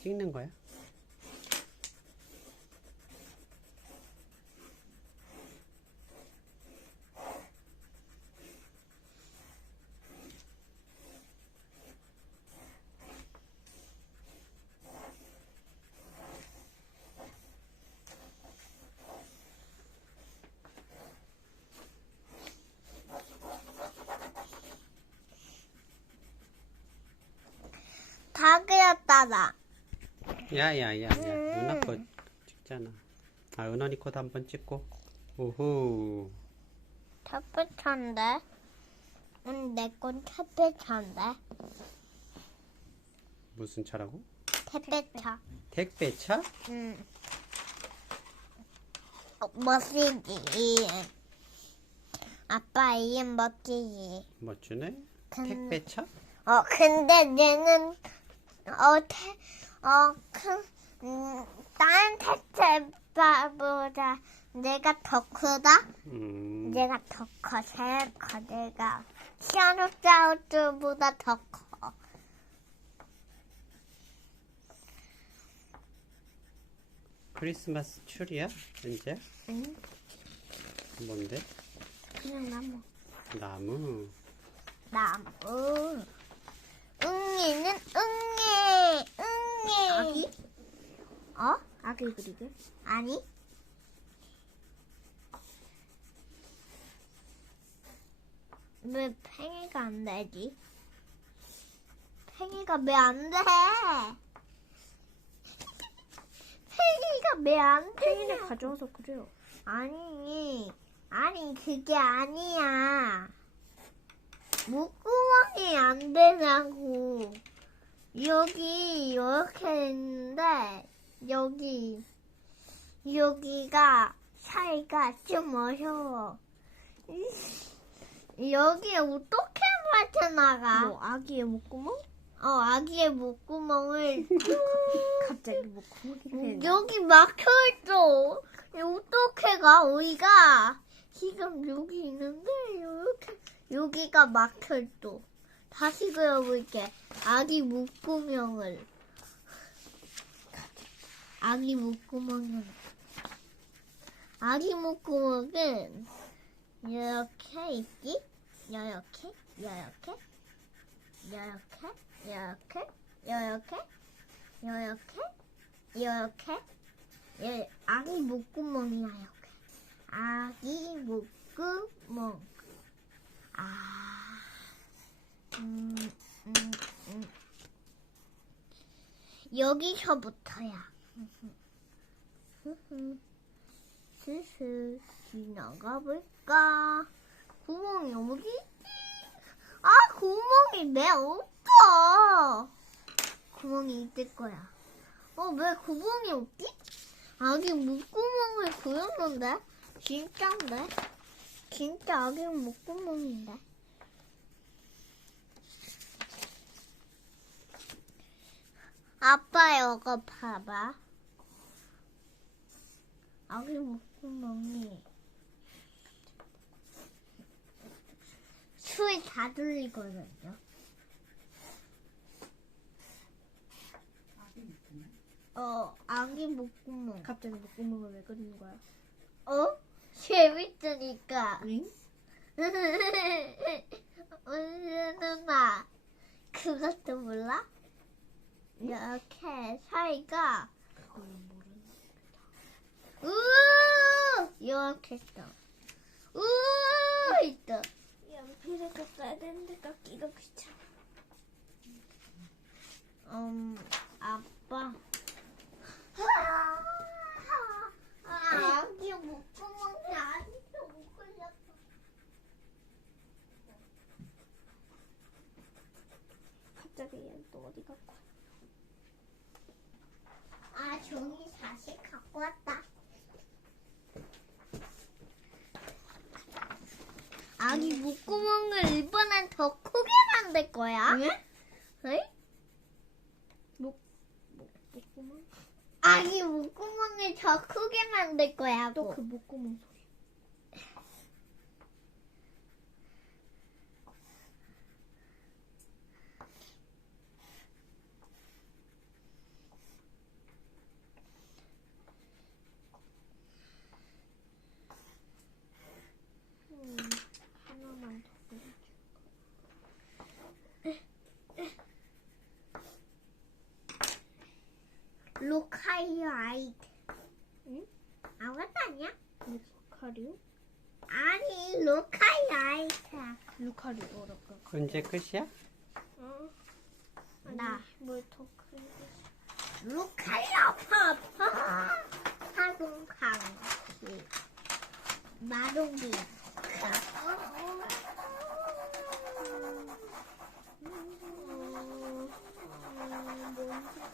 찍는 거야? 다 그렸다 나. 야야야야 누나 거 찍잖아. 아 은원이 거도 한번 찍고. 오호. 탑배차인데. 응, 내건 탑배차인데. 무슨 차라고? 탑배차. 택배차? 응. 어, 멋지지. 아빠 이름 멋지지. 멋지네. 근- 택배차? 어, 근데 얘는 어, 태, 어, 큰, 음, 다른 택배보다 내가 더 크다? 음. 내가 더 커, 제일 커, 내가. 시아노사우스보다 더 커. 크리스마스 추리야? 이제? 응? 뭔데? 그냥 나무. 나무. 나무. 응이는 응애, 응애. 아기? 어? 아기 그리게? 아니. 왜 팽이가 안 되지? 팽이가 왜 안 돼? 팽이가 왜 안 돼? 팽이를 가져와서 그래요. 아니, 아니 그게 아니야. 목구멍이 안 되냐고. 여기 이렇게 있는데 여기 여기가 사이가 좀 어려워. 이- 여기 어떻게 맞춰나가? 뭐 아기의 목구멍? 어 아기의 목구멍을 갑자기 목구멍이 왜? 여기 막혀있어. 어떻게 가, 우리가? 지금 여기 있는데, 이렇게, 여기가 막혀있어. 다시 그려볼게. 아기 목구멍을. 아기 목구멍을. 아기 목구멍은, 이렇게 있지? 이렇게, 이렇게, 이렇게, 이렇게, 이렇게, 이렇게, 이렇게, 예, 아기 목구멍이야 이렇게. 아기 목구멍. 아, 음, 음, 음. 여기서부터야. 슬슬 지나가 볼까? 구멍이 어디 있지? 아, 구멍이 왜 없어? 구멍이 있을 거야. 어, 왜 구멍이 없지? 아기 목구멍을 그렸는데? 진짜인데? 진짜 아기 목구멍인데? 아빠 이거 봐봐. 아기 목구멍이 수에 다 들리거든요. 어, 아기 목구멍. 갑자기 목구멍을 왜 그리는 거야? 어? 재밌으니까. 응? 은수 누나, 그것도 몰라? 이렇게 사이가, 그거는 모르는. 우 이렇게 있어. 우 있어. 연필을 써야 되는데 깎기가 귀찮아. 음, 아빠. 아, 아기 목구멍이 아직도 못 걸렸어. 갑자기 얘는 또 어디 갔고? 아, 종이 다시 갖고 왔다. 아기 목구멍을 이번엔 더 크게 만들 거야. 응? 응? 목구멍? 아기 목구멍을 더 크게 만들 거야. 또 그 목구멍 소리. your eye. 응? 아무것도 아니야? 루카리오? 아니, 루카의 아이. 루카리오 뭐랄까? 언제 끝이야? 응. 나. 뭘더 크게. 루카의 아파, 아파. 사동강. 마동이. 음, 음, 음,